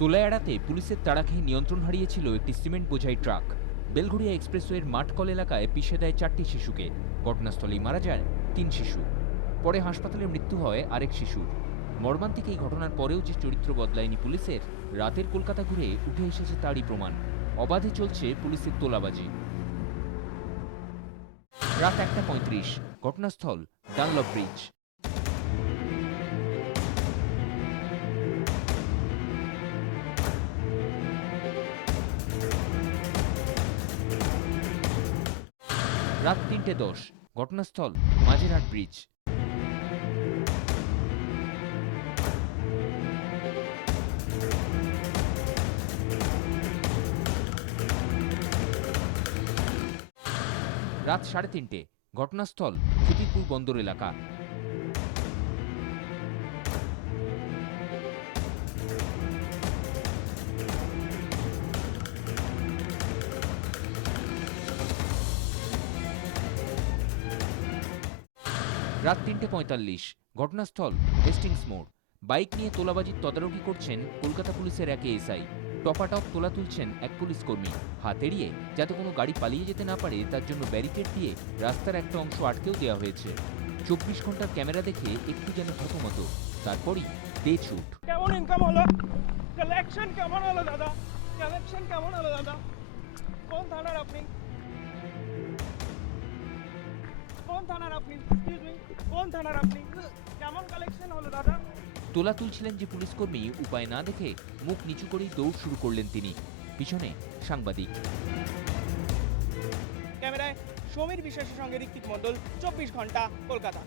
তোলা এড়াতে পুলিশের তাড়া খেয়ে নিয়ন্ত্রণ হারিয়েছিল একটি সিমেন্ট বোঝাই ট্রাক। বেলঘড়িয়া এক্সপ্রেসওয়ের মাঠকল এলাকায় পিষে দেয় 4টি শিশুকে। ঘটনাস্থলেই মারা যায় 3 শিশু। পরে হাসপাতালে মৃত্যু হয় আরেক শিশুর। মর্মান্তিক এই ঘটনার পরেও যে চরিত্র বদলায়নি পুলিশের, রাতের কলকাতা ঘুরে উঠে এসেছে তারই প্রমাণ। অবাধে চলছে পুলিশের তোলাবাজি। রাত 1:35, ঘটনাস্থল ডানলপ ব্রিজ। রাত 3:10, ঘটনাস্থল মাঝেরহাট ব্রিজ। রাত 3:30, ঘটনাস্থল খিদিরপুর বন্দর এলাকা। রাত 3:45, ঘটনাস্থল হেস্টিংস মোড়। বাইক নিয়ে তোলাবাজির তদারকি করছেন কলকাতা পুলিশের এক এএসআই। টপাটপ তোলা তুলছেন এক পুলিশ কর্মী। হাত এড়িয়ে যাতে কোনো গাড়ি পালিয়ে যেতে না পারে তার জন্য ব্যারিকেড দিয়ে রাস্তার একটা অংশ আটকেও দেওয়া হয়েছে। 24 ঘন্টার ক্যামেরা দেখে একটু যেন থতমত, তারপরই দে ছুট। কেমন ইনকাম হলো? কালেকশন কেমন হলো দাদা? কালেকশন কেমন হলো দাদা? কোন থানার আপনি? কোন থানার আপনি? এক্সকিউজ মি, কোন থানার আপনি? কেমন কালেকশন হলো দাদা? তোলা তুলছিলেন যে পুলিশকর্মী উপায় না দেখে মুখ নিচু করেই দৌড় শুরু করলেন তিনি। পিছনে সাংবাদিক। ক্যামেরায় সমীর বিশ্বাসের সঙ্গে ঋত্বিক মণ্ডল, 24 ঘন্টা, কলকাতা।